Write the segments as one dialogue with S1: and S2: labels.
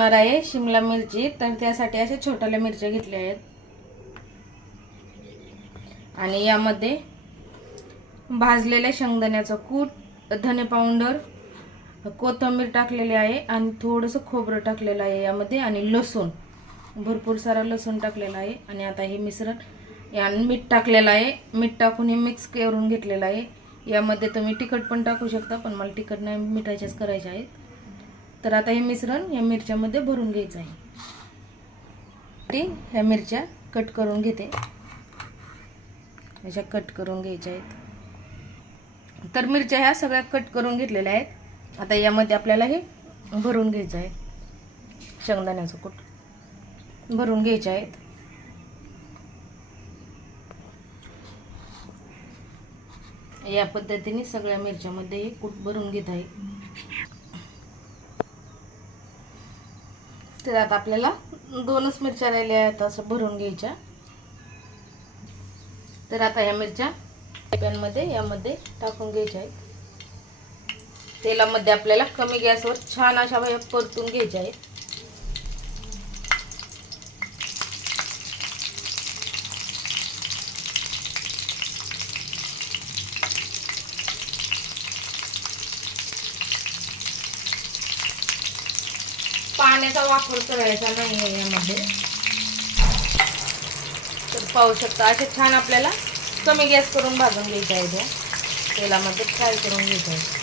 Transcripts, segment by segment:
S1: होणार आहे शिमला मिरची. तर त्यासाठी अशा छोट्याल्या मिरच्या घेतल्या आहेत. आणि यामध्ये भाजलेल्या शेंगदाण्याचं कूट धने पावडर कोथिंबीर टाकलेली आहे आणि थोडंसं खोबरं टाकलेलं आहे यामध्ये आणि लसूण. भरपूर सारा लसूण टाकलेला आहे आणि आता हे मिश्रण या मीठ टाकलेलं आहे. मीठ टाकून हे मिक्स करून घेतलेलं आहे. यामध्ये तुम्ही तिखट पण टाकू शकता पण मला तिखट नाही मिठाच्याच करायचे आहेत. तर आता हे मिश्रण या मिरच्यामध्ये भरून घ्यायचं आहे. ती ह्या मिरच्या कट करून घेते. अशा कट करून घ्यायच्या आहेत. तर मिरच्या ह्या सगळ्या कट करून घेतलेल्या आहेत. आता यामध्ये आपल्याला हे भरून घ्यायचं आहे. शेंगदाण्याचं कूट भरून घ्यायचे आहेत. या पद्धतीने सगळ्या मिरच्यामध्ये हे कूट भरून घेत आहे. तर आता आपल्याला दोनच मिरच्या राहिल्या आहेत असं भरून घ्यायच्या. तर आता ह्या मिरच्या पॅनमध्ये यामध्ये टाकून घ्यायच्या आहेत. तेलामध्ये आपल्याला कमी गॅसवर छान अशा परतून घ्यायच्या आहेत. पाण्याचा वापर करायचा नाही यामध्ये. तर पाहू शकता असे छान आपल्याला कमी गॅस करून भाजून घ्यायच्या आहे तेलामध्ये फ्राय करून घ्यायच्या आहे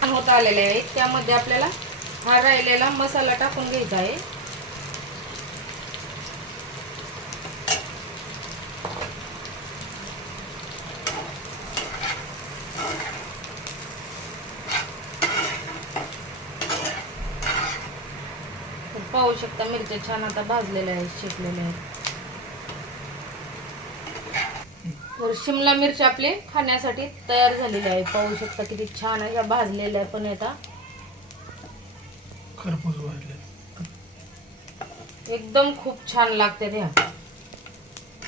S1: छान होत आलेले आहेत. त्यामध्ये आपल्याला हा राहिलेला मसाला टाकून घ्यायचा आहे. पाहू शकता मिरच्या छान आता भाजलेल्या आहेत शेकलेल्या आहेत. तर शिमला मिरची आपले खाण्यासाठी तयार झालेली आहे. पाहू शकता किती छान अशा भाजलेल्या पण येतात
S2: खरपूस वाढले
S1: एकदम खूप छान लागते ह्या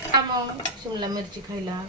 S1: हा मग शिमला मिरची खायला.